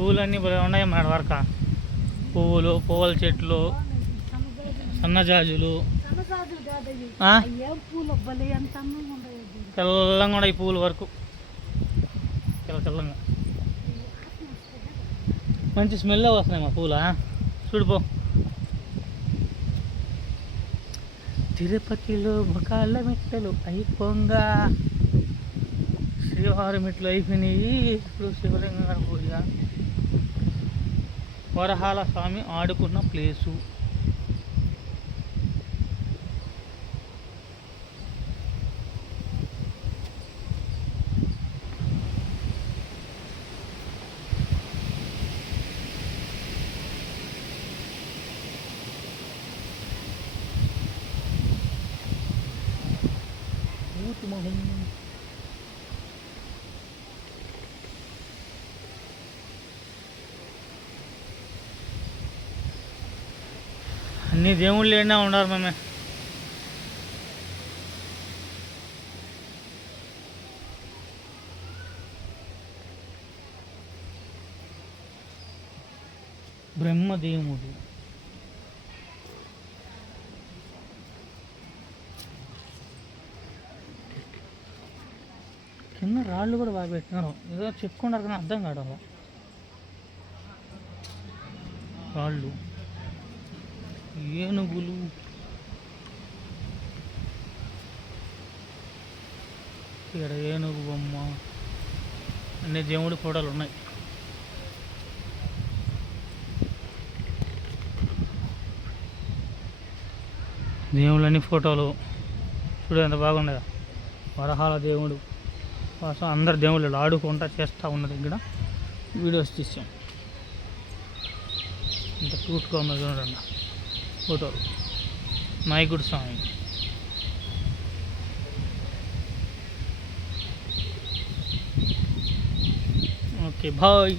పువ్వులన్నీ భలే ఉన్నాయి మన వరక. పువ్వులు, పువ్వుల చెట్లు, సన్నజాజులు, తెల్లంగా ఉన్నాయి పువ్వుల వరకు, తెల్లంగా మంచి స్మెల్ వస్తున్నాయి మా పూల. చూడిపో, తిరుపతిలో బకాళ్ళ మెట్టలు అయిపోంగా శ్రీవారి మెట్లు అయిపోయినాయి. ఇప్పుడు శివలింగం పూజ. వరహాల స్వామి ఆడుకున్న ప్లేసు. అన్ని దేవుళ్ళు ఏడా ఉన్నారు మేమే. బ్రహ్మదేవుడు, కింద రాళ్ళు కూడా బాగా పెట్టినారు. ఏదో చెప్పుకున్నారు కానీ అర్థం కాదు. రాళ్ళు, ఏనుగులు, ఇక్కడ ఏనుగు బొమ్మ, అన్ని దేవుడి ఫోటోలు ఉన్నాయి. దేవుళ్ళని ఫోటోలు చూడు ఎంత బాగున్నాయో. వరహాల దేవుడు కోసం అందరు దేవుళ్ళు ఆడుకుంటా చేస్తూ ఉన్నది. ఇక్కడ వీడియోస్ తీసాం. ఇంత క్యూట్గా ఉన్నది చూడండి ఫోటోలు. నాయకుడు స్వామి. Okay bye.